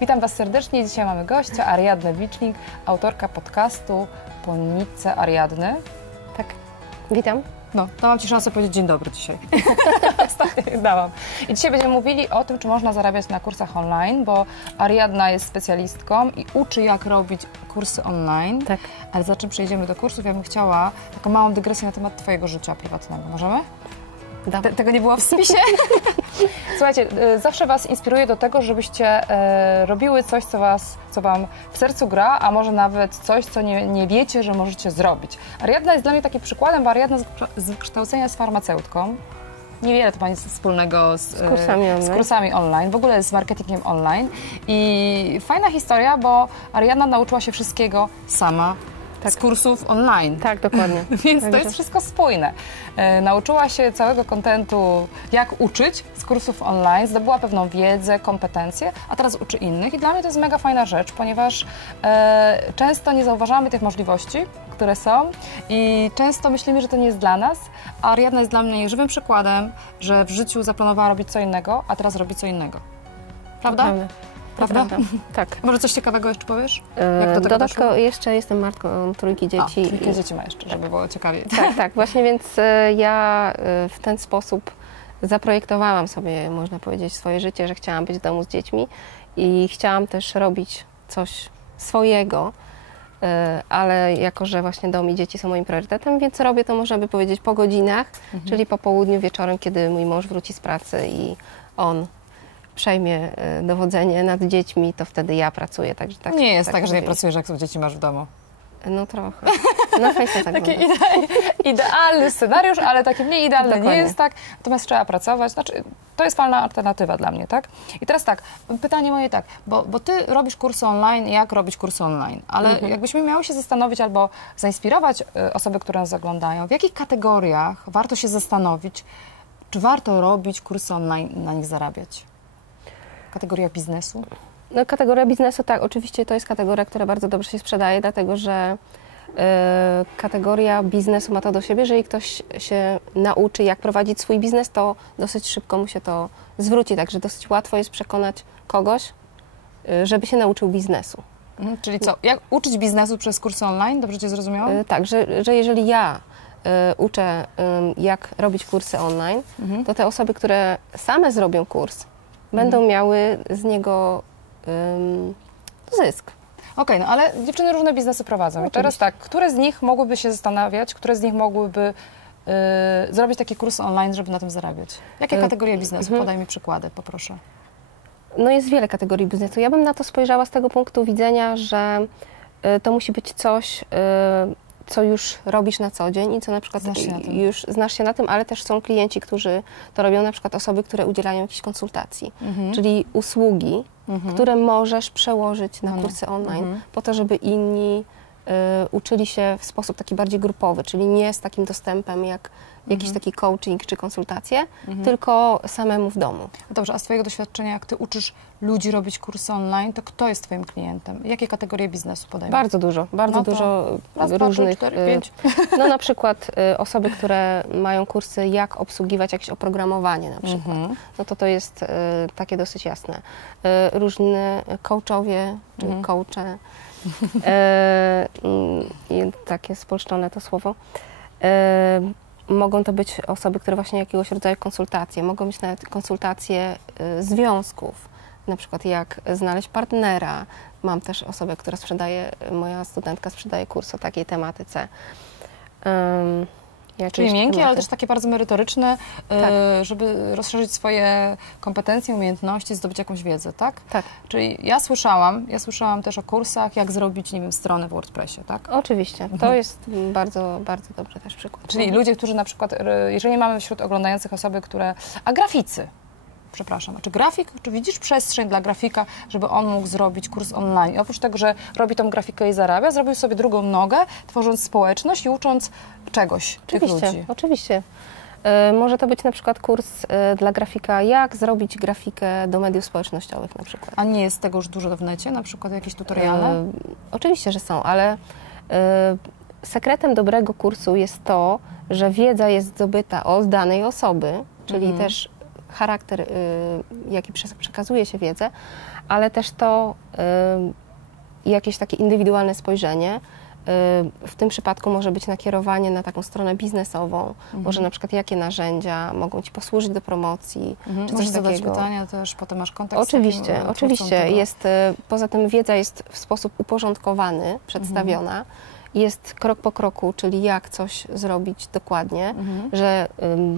Witam Was serdecznie. Dzisiaj mamy gościa, Ariadnę Wicznik, autorka podcastu Po nitce Ariadny. Tak, witam. No, dałam Ci szansę powiedzieć dzień dobry dzisiaj. Dałam. I dzisiaj będziemy mówili o tym, czy można zarabiać na kursach online, bo Ariadna jest specjalistką i uczy, jak robić kursy online. Tak. Ale zanim przejdziemy do kursów, ja bym chciała taką małą dygresję na temat Twojego życia prywatnego. Możemy? Tego nie było w spisie? Słuchajcie, zawsze Was inspiruję do tego, żebyście robiły coś, co Wam w sercu gra, a może nawet coś, co nie wiecie, że możecie zrobić. Ariadna jest dla mnie takim przykładem, bo Ariadna z wykształcenia jest farmaceutką. Niewiele to ma nic wspólnego z kursami online, w ogóle z marketingiem online. I fajna historia, bo Ariadna nauczyła się wszystkiego sama. Tak. Z kursów online. Tak, dokładnie. Więc to jest wszystko spójne. Nauczyła się całego kontentu, jak uczyć z kursów online, zdobyła pewną wiedzę, kompetencje, a teraz uczy innych. I dla mnie to jest mega fajna rzecz, ponieważ często nie zauważamy tych możliwości, które są i często myślimy, że to nie jest dla nas, a Ariadna jest dla mnie żywym przykładem, że w życiu zaplanowała robić co innego, a teraz robi co innego. Prawda? Prawda? Tak. Może coś ciekawego jeszcze powiesz? Jak do tego doszło? Jeszcze jestem matką trójki dzieci. Trójkę dzieci ma jeszcze, żeby było ciekawie. Tak, tak. Właśnie więc ja w ten sposób zaprojektowałam sobie, można powiedzieć, swoje życie, że chciałam być w domu z dziećmi i chciałam też robić coś swojego, ale jako, że właśnie dom i dzieci są moim priorytetem, więc robię to, można by powiedzieć, po godzinach, czyli po południu, wieczorem, kiedy mój mąż wróci z pracy i on przejmie dowodzenie nad dziećmi, to wtedy ja pracuję. Także tak, nie jest tak, że nie pracujesz, jak dzieci masz w domu. No trochę. No fajnie tak. Taki idealny scenariusz, ale taki mniej idealny Dokładnie. Nie jest tak. Natomiast trzeba pracować. Znaczy, to jest fajna alternatywa dla mnie, tak? I teraz tak, pytanie moje tak, bo Ty robisz kursy online, jak robić kursy online, ale jakbyśmy miały się zastanowić albo zainspirować osoby, które nas oglądają, w jakich kategoriach warto się zastanowić, czy warto robić kursy online i na nich zarabiać? Kategoria biznesu? No, kategoria biznesu, tak, oczywiście to jest kategoria, która bardzo dobrze się sprzedaje, dlatego że kategoria biznesu ma to do siebie, że jeżeli ktoś się nauczy, jak prowadzić swój biznes, to dosyć szybko mu się to zwróci, także dosyć łatwo jest przekonać kogoś, żeby się nauczył biznesu. Czyli co, jak uczyć biznesu przez kursy online? Dobrze Cię zrozumiałam? Tak, że jeżeli ja uczę, jak robić kursy online, to te osoby, które same zrobią kurs, będą miały z niego zysk. Okej, no ale dziewczyny różne biznesy prowadzą. I teraz tak, które z nich mogłyby się zastanawiać, które z nich mogłyby zrobić taki kurs online, żeby na tym zarabiać? Jakie kategorie biznesu? Podaj mi przykłady, poproszę. No jest wiele kategorii biznesu. Ja bym na to spojrzała z tego punktu widzenia, że to musi być coś, co już robisz na co dzień i co na przykład już znasz się na tym, ale też są klienci, którzy to robią, na przykład osoby, które udzielają jakichś konsultacji, czyli usługi, które możesz przełożyć na kursy online po to, żeby inni uczyli się w sposób taki bardziej grupowy, czyli nie z takim dostępem jak jakiś taki coaching czy konsultacje, tylko samemu w domu. Dobrze, a z Twojego doświadczenia, jak Ty uczysz ludzi robić kursy online, to kto jest Twoim klientem? Jakie kategorie biznesu podajmy? Bardzo dużo różnych. 4, 5. No na przykład osoby, które mają kursy, jak obsługiwać jakieś oprogramowanie na przykład. No to jest takie dosyć jasne. Różni coachowie, czy coache, takie spolszczone to słowo. Mogą to być osoby, które właśnie jakiegoś rodzaju konsultacje, mogą być nawet konsultacje związków, na przykład jak znaleźć partnera. Mam też osobę, która moja studentka sprzedaje kurs o takiej tematyce. Czyli miękkie, ale też takie bardzo merytoryczne, żeby rozszerzyć swoje kompetencje, umiejętności, zdobyć jakąś wiedzę, tak? Tak. Czyli ja słyszałam też o kursach, jak zrobić, nie wiem, stronę w WordPressie, tak? Oczywiście. To jest bardzo, bardzo dobry też przykład. Czyli ludzie, którzy na przykład, jeżeli mamy wśród oglądających osoby, graficy, przepraszam, czy grafik, czy widzisz przestrzeń dla grafika, żeby on mógł zrobić kurs online? I oprócz tego, że robi tą grafikę i zarabia, zrobił sobie drugą nogę, tworząc społeczność i ucząc czegoś tych ludzi. Oczywiście. Może to być na przykład kurs dla grafika, jak zrobić grafikę do mediów społecznościowych na przykład. A nie jest tego już dużo w necie, na przykład jakieś tutoriale? Oczywiście, że są, ale sekretem dobrego kursu jest to, że wiedza jest zdobyta od danej osoby, czyli też charakter, jaki przekazuje się wiedzę, ale też to jakieś takie indywidualne spojrzenie. W tym przypadku może być nakierowanie na taką stronę biznesową, może na przykład jakie narzędzia mogą Ci posłużyć do promocji, czy coś zadać takiego. pytania też, potem masz kontakt Oczywiście. Poza tym wiedza jest w sposób uporządkowany, przedstawiona. Jest krok po kroku, czyli jak coś zrobić dokładnie, że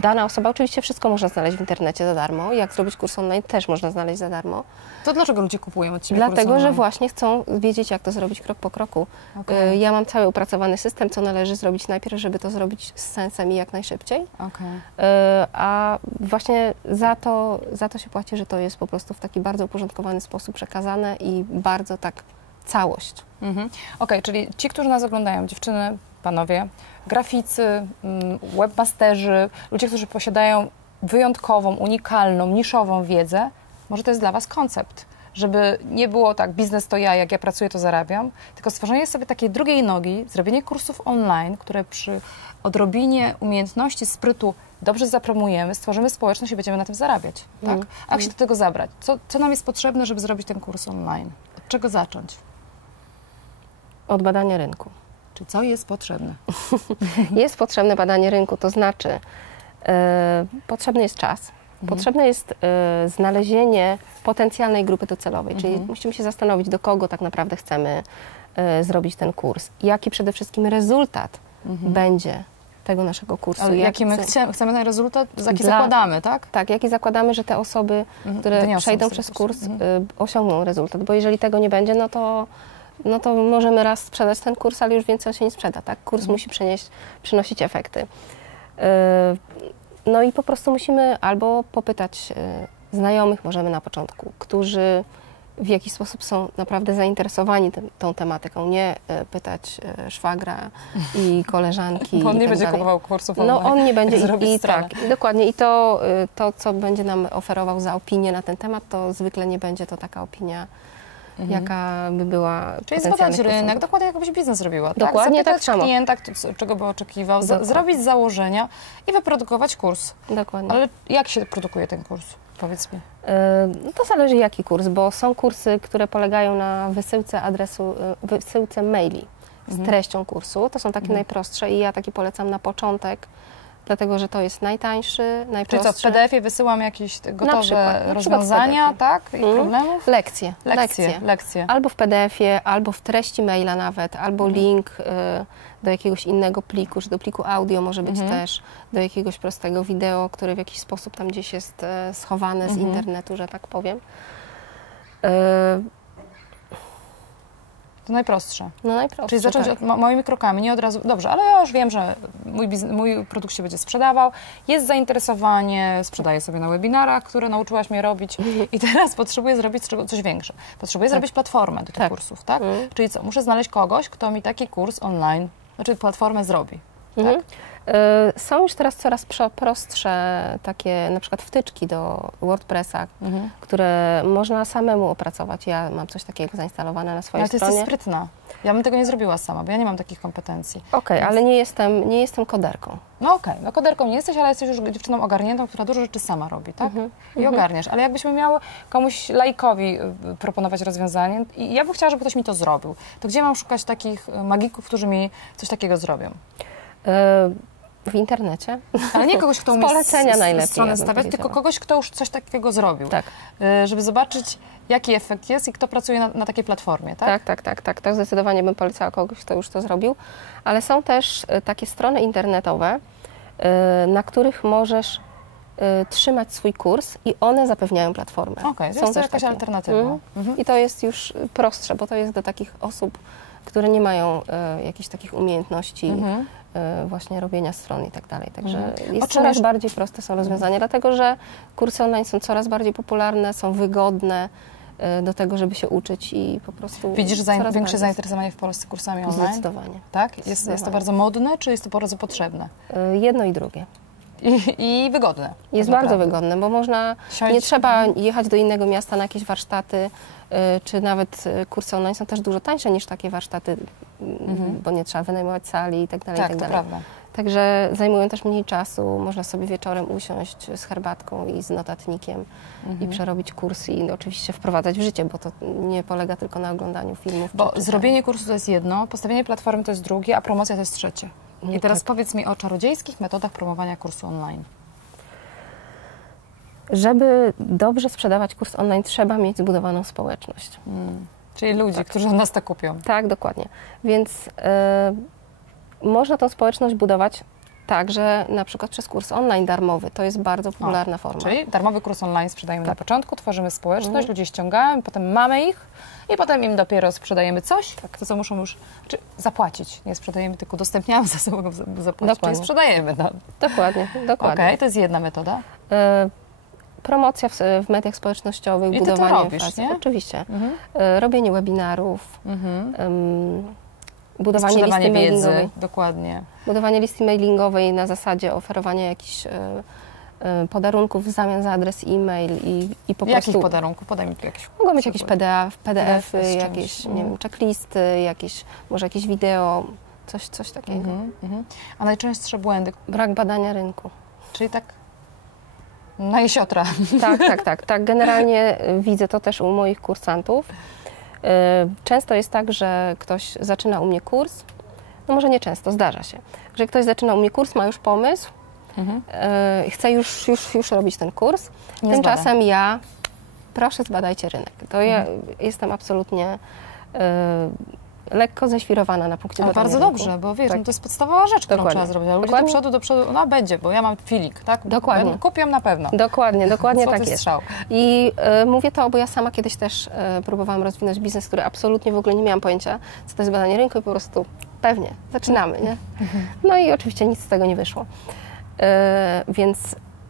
dana osoba, oczywiście wszystko można znaleźć w internecie za darmo, jak zrobić kurs online też można znaleźć za darmo. To dlaczego ludzie kupują od Ciebie Dlatego, że właśnie chcą wiedzieć, jak to zrobić krok po kroku. Okay. Ja mam cały opracowany system, co należy zrobić najpierw, żeby to zrobić z sensem i jak najszybciej. Okay. A właśnie za to się płaci, że to jest po prostu w taki bardzo uporządkowany sposób przekazane i bardzo tak całość. Okej, czyli ci, którzy nas oglądają, dziewczyny, panowie, graficy, webmasterzy, ludzie, którzy posiadają wyjątkową, unikalną, niszową wiedzę, może to jest dla Was koncept, żeby nie było tak, biznes to ja, jak ja pracuję, to zarabiam, tylko stworzenie sobie takiej drugiej nogi, zrobienie kursów online, które przy odrobinie umiejętności, sprytu dobrze zapromujemy, stworzymy społeczność i będziemy na tym zarabiać. Tak? A jak się do tego zabrać? Co nam jest potrzebne, żeby zrobić ten kurs online? Od czego zacząć? Od badania rynku. Czyli co jest potrzebne? Jest potrzebne badanie rynku, to znaczy potrzebny jest czas, potrzebne jest znalezienie potencjalnej grupy docelowej, czyli musimy się zastanowić, do kogo tak naprawdę chcemy zrobić ten kurs, jaki przede wszystkim rezultat będzie tego naszego kursu. Ale jaki my chcemy ten rezultat, jaki zakładamy, tak? Tak, jaki zakładamy, że te osoby, które przejdą przez kurs, osiągną rezultat, bo jeżeli tego nie będzie, no to możemy raz sprzedać ten kurs, ale już więcej on się nie sprzeda, tak? Kurs musi przynosić efekty. No i po prostu musimy albo popytać znajomych, możemy na początku, którzy w jakiś sposób są naprawdę zainteresowani tą tematyką, nie pytać szwagra i koleżanki. Bo on nie będzie kupował kursów online. No on nie będzie i tak, dokładnie. I to, co będzie nam oferował za opinię na ten temat, to zwykle nie będzie to taka opinia, jaka by była. Czyli zbadać rynek, dokładnie jakbyś biznes robiła. Dokładnie tak samo. Klienta, czego by oczekiwał, zrobić założenia i wyprodukować kurs. Dokładnie. Ale jak się produkuje ten kurs? Powiedz mi. To zależy jaki kurs, bo są kursy, które polegają na wysyłce maili z treścią kursu. To są takie najprostsze i ja takie polecam na początek, dlatego że to jest najtańszy, najprostszy. Czyli co, w PDF-ie wysyłam jakieś gotowe rozwiązania, tak? I problemów? Lekcje. Albo w PDF-ie, albo w treści maila nawet, albo link do jakiegoś innego pliku, czy do pliku audio może być też, do jakiegoś prostego wideo, które w jakiś sposób tam gdzieś jest schowane z internetu, że tak powiem. To najprostsze. No najprostsze, czyli zacząć od moimi krokami, nie od razu. Dobrze, ale ja już wiem, że mój produkt się będzie sprzedawał, jest zainteresowanie, sprzedaję sobie na webinarach, które nauczyłaś mnie robić i teraz potrzebuję zrobić coś większe. Potrzebuję zrobić platformę do tych kursów, tak? Czyli co, muszę znaleźć kogoś, kto mi taki kurs online, znaczy platformę zrobi. Tak? Są już teraz coraz prostsze takie na przykład wtyczki do WordPressa, które można samemu opracować. Ja mam coś takiego zainstalowane na swojej stronie. Ale ty jesteś sprytna. Ja bym tego nie zrobiła sama, bo ja nie mam takich kompetencji. Okej, ale nie jestem koderką. No no koderką nie jesteś, ale jesteś już dziewczyną ogarniętą, która dużo rzeczy sama robi, tak? I ogarniasz. Ale jakbyśmy miały komuś laikowi proponować rozwiązanie i ja bym chciała, żeby ktoś mi to zrobił, to gdzie mam szukać takich magików, którzy mi coś takiego zrobią? W internecie. Ale nie kogoś, kto umie polecenia najlepiej stronę stawiać, tylko kogoś, kto już coś takiego zrobił. Tak. Żeby zobaczyć, jaki efekt jest i kto pracuje na takiej platformie, tak? Tak. To zdecydowanie bym polecała kogoś, kto już to zrobił. Ale są też takie strony internetowe, na których możesz trzymać swój kurs i one zapewniają platformę. Okej, jest to jakaś alternatywa. I to jest już prostsze, bo to jest do takich osób, które nie mają jakichś takich umiejętności właśnie robienia stron i tak dalej. Także coraz bardziej proste są rozwiązania, dlatego że kursy online są coraz bardziej popularne, są wygodne do tego, żeby się uczyć i po prostu... Widzisz większe zainteresowanie w Polsce kursami online? Zdecydowanie. Tak? Jest to bardzo modne, czy jest to bardzo potrzebne? Jedno i drugie. I wygodne. Jest bardzo wygodne, bo nie trzeba jechać do innego miasta na jakieś warsztaty, czy nawet kursy online są też dużo tańsze niż takie warsztaty, bo nie trzeba wynajmować sali i tak dalej. Tak, to prawda. Także zajmują też mniej czasu, można sobie wieczorem usiąść z herbatką i z notatnikiem i przerobić kurs i oczywiście wprowadzać w życie, bo to nie polega tylko na oglądaniu filmów. Bo zrobienie kursu to jest jedno, postawienie platformy to jest drugie, a promocja to jest trzecie. I teraz powiedz mi o czarodziejskich metodach promowania kursu online. Żeby dobrze sprzedawać kurs online, trzeba mieć zbudowaną społeczność. Czyli ludzi, którzy od nas to kupią. Tak, dokładnie. Więc można tą społeczność budować także na przykład przez kurs online darmowy. To jest bardzo popularna forma. Czyli darmowy kurs online sprzedajemy na początku, tworzymy społeczność, ludzie ściągają, potem mamy ich i potem im dopiero sprzedajemy coś, to co muszą już zapłacić. Nie sprzedajemy, tylko udostępniamy, za sobą zapłacić, czyli sprzedajemy. No. Dokładnie. Okej, to jest jedna metoda. Promocja w mediach społecznościowych, I budowanie ty to robisz, nie? Oczywiście. Robienie webinarów, budowanie listy mailingowej. Dokładnie. Budowanie listy mailingowej na zasadzie oferowania jakichś podarunków w zamian za adres e-mail i po prostu... Jakich podarunków? Podaj mi tu jakiś. Mogą być jakieś PDF-y, jakieś nie wiem, checklisty, może jakieś wideo, coś takiego. A najczęstsze błędy? Brak badania rynku. Czyli tak na jesiotra. Tak. Generalnie widzę to też u moich kursantów. Często jest tak, że ktoś zaczyna u mnie kurs, no może nie często, zdarza się, że ktoś zaczyna u mnie kurs, ma już pomysł, chce już robić ten kurs. Tymczasem ja, proszę zbadajcie rynek. To ja jestem absolutnie lekko ześwirowana na punkcie badania bardzo rynku. Dobrze, bo wiesz, no to jest podstawowa rzecz, którą trzeba zrobić. Ale ludzie do przodu, no będzie, bo ja mam filik, tak? Dokładnie. Kupią na pewno. Dokładnie tak jest. Strzał. I mówię to, bo ja sama kiedyś też próbowałam rozwinąć biznes, który absolutnie w ogóle nie miałam pojęcia, co to jest badanie rynku i po prostu pewnie, zaczynamy, nie? No i oczywiście nic z tego nie wyszło. Więc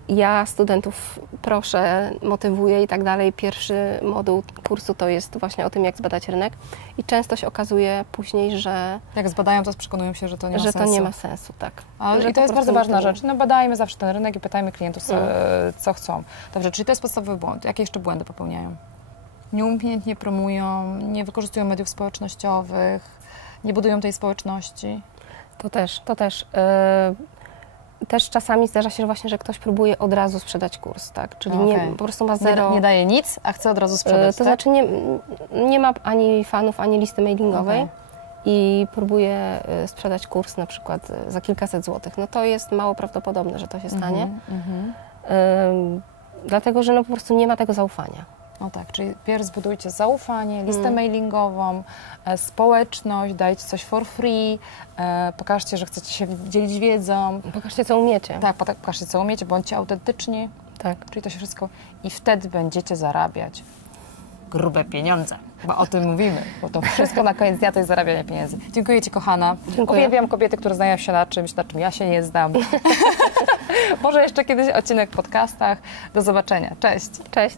ja studentów proszę, motywuję i tak dalej. Pierwszy moduł kursu to jest właśnie o tym, jak zbadać rynek i często się okazuje później, że... Jak zbadają, to przekonują się, że to nie ma sensu. Że to nie ma sensu, tak. I to jest bardzo ważna rzecz. No badajmy zawsze ten rynek i pytajmy klientów, co chcą. Dobrze, czyli to jest podstawowy błąd. Jakie jeszcze błędy popełniają? Nieumiejętnie promują, nie wykorzystują mediów społecznościowych, nie budują tej społeczności. To też. Też czasami zdarza się właśnie, że ktoś próbuje od razu sprzedać kurs, tak? Czyli po prostu ma zero... Nie daje nic, a chce od razu sprzedać, to znaczy nie ma ani fanów, ani listy mailingowej i próbuje sprzedać kurs na przykład za kilkaset złotych. No to jest mało prawdopodobne, że to się stanie. Dlatego, że no po prostu nie ma tego zaufania. No tak, czyli pierw zbudujcie zaufanie, listę mailingową, społeczność, dajcie coś for free, pokażcie, że chcecie się dzielić wiedzą. Pokażcie, co umiecie. Tak, pokażcie, co umiecie, bądźcie autentyczni. Tak. Czyli to się wszystko... I wtedy będziecie zarabiać grube pieniądze, bo o tym mówimy, bo to wszystko na koniec dnia to jest zarabianie pieniędzy. Dziękuję Ci, kochana. Dziękuję. Uwielbiam kobiety, które znają się na czymś ja się nie znam. Może jeszcze kiedyś odcinek w podcastach. Do zobaczenia. Cześć. Cześć.